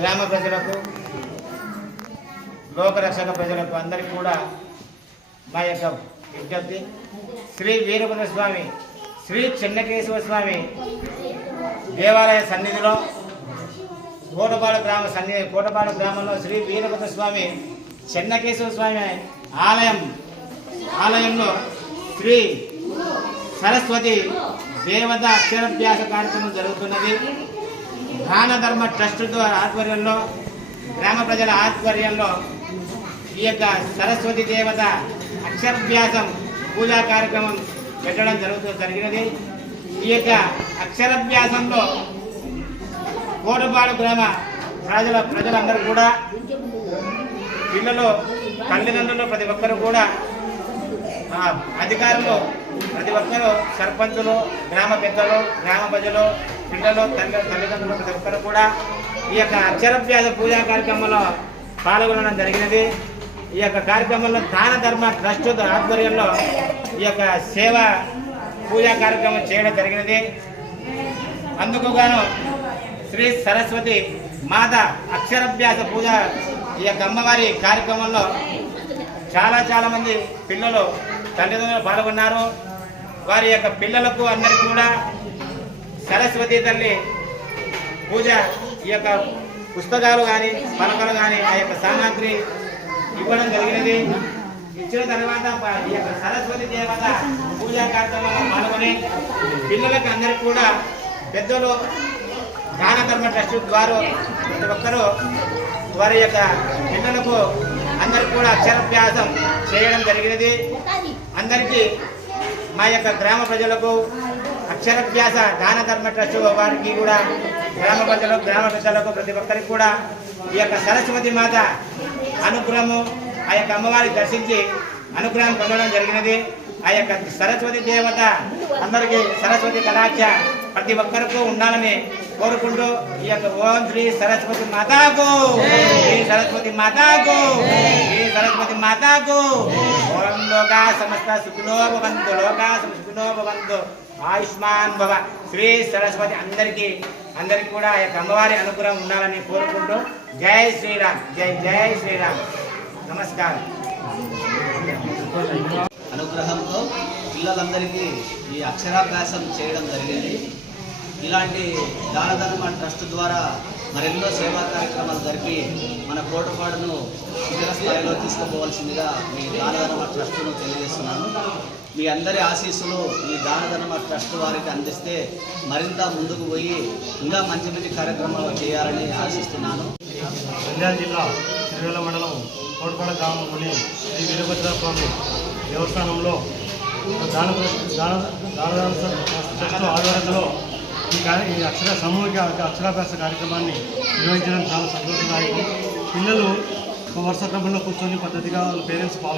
గ్రామ ప్రజలకు లోకరక్షక ప్రజలకు అందరికీ కూడా మా యొక్క విజ్ఞప్తి. శ్రీ వీరభద్ర స్వామి శ్రీ చెన్నకేశవ స్వామి దేవాలయ సన్నిధిలో కోటపాడు గ్రామ సన్నిధి కోటపాడు గ్రామంలో శ్రీ వీరభద్ర స్వామి చెన్నకేశవ స్వామి ఆలయం ఆలయంలో శ్రీ సరస్వతి దేవత అక్షరాభ్యాస కార్యక్రమం జరుగుతున్నది. దాన ధర్మ ట్రస్ట్ ద్వారా ఆధ్వర్యంలో గ్రామ ప్రజల ఆధ్వర్యంలో ఈ యొక్క సరస్వతి దేవత అక్షరాభ్యాసం పూజా కార్యక్రమం పెట్టడం జరుగుతూ జరిగినది. ఈ యొక్క అక్షరాభ్యాసంలో కోటపాడు గ్రామ ప్రజల ప్రజలందరూ కూడా పిల్లలు తల్లిదండ్రులు ప్రతి ఒక్కరు కూడా అధికారులు ప్రతి ఒక్కరు సర్పంచులు గ్రామ పెద్దలు గ్రామ ప్రజలు పిల్లలు తల్లి తల్లిదండ్రులకు ఒక్కరు కూడా ఈ యొక్క అక్షరభ్యాస పూజా కార్యక్రమంలో పాల్గొనడం జరిగినది. ఈ యొక్క కార్యక్రమంలో దాన ధర్మ ట్రస్ట్ ఆధ్వర్యంలో ఈ యొక్క సేవ పూజా కార్యక్రమం చేయడం జరిగినది. అందుకు గాను శ్రీ సరస్వతి మాత అక్షరభ్యాస పూజ ఈ యొక్క అమ్మవారి కార్యక్రమంలో చాలా చాలా మంది పిల్లలు తల్లిదండ్రులు పాల్గొన్నారు. వారి యొక్క పిల్లలకు అందరికీ కూడా సరస్వతి తల్లి పూజ ఈ యొక్క పుస్తకాలు కానీ పలకలు కానీ ఆ యొక్క సామాగ్రి ఇవ్వడం జరిగినది. ఇచ్చిన తర్వాత ఈ యొక్క సరస్వతి దేవత పూజా కార్యక్రమంలో పాల్గొని పిల్లలకు అందరికీ కూడా పెద్దలు దాన ధర్మ ట్రస్ట్ ద్వారా ప్రతి ఒక్కరూ వారి యొక్క పిల్లలకు అందరికి కూడా అక్షరాభ్యాసం చేయడం జరిగినది. అందరికీ మా యొక్క గ్రామ ప్రజలకు అక్షరాభ్యాస దాన ధర్మ ట్రస్ట్ వారికి కూడా గ్రామ ప్రజలకు గ్రామ ప్రజలకు ప్రతి ఒక్కరికి కూడా ఈ యొక్క సరస్వతి మాత అనుగ్రహము ఆ యొక్క అమ్మవారిని దర్శించి అనుగ్రహం పొందడం జరిగినది. ఆ యొక్క సరస్వతి దేవత అందరికీ సరస్వతి కళాఖ్య ప్రతి ఒక్కరికి ఉండాలని కోరుకుంటూ ఈ యొక్క ఓం శ్రీ సరస్వతి మాతాకు శ్రీ సరస్వతి మాతాకు శ్రీ సరస్వతి మాతాకు. ఓం లోకా సమస్త సుఖినో భవంతు లోకా సుఖినో భవంతు. ఆయుష్మాన్ భవ శ్రీ సరస్వతి అందరికీ అందరికీ కూడా ఆ యొక్క అమ్మవారి అనుగ్రహం ఉండాలని కోరుకుంటూ జై శ్రీరామ్ జై జై శ్రీరామ్. నమస్కారం. అనుగ్రహంతో పిల్లలందరికీ ఈ అక్షరాభ్యాసం చేయడం జరిగింది. ఇలాంటి దానధర్మ ట్రస్ట్ ద్వారా మరెన్నో సేవా కార్యక్రమాలు జరిపి మన కోటపాడును ఇతర స్థాయిలో తీసుకుపోవాల్సిందిగా మీ దానధర్మ ట్రస్టును తెలియజేస్తున్నాను. మీ అందరి ఆశీస్సులు ఈ దానధర్మ ట్రస్ట్ వారికి అందిస్తే మరింత ముందుకు పోయి ఇంకా మంచి మంచి కార్యక్రమాలు చేయాలని ఆశిస్తున్నాను. నంద్యాల జిల్లా తిరువేల మండలం కోటపాడ గ్రామంలోని శ్రీ వీరభద్ర స్వామి దేవస్థానంలో దాన దాన దానదాన ట్రస్ట్ ఆధ్వర్యంలో ఈ కార్య ఈ అక్షర సామూహిక అక్షరాభ్యాస కార్యక్రమాన్ని నిర్వహించడం చాలా సంతోషదాయకం. పిల్లలు వరుస క్రమంలో కూర్చొని పద్ధతిగా వాళ్ళ పేరెంట్స్ పాల్గొన్నారు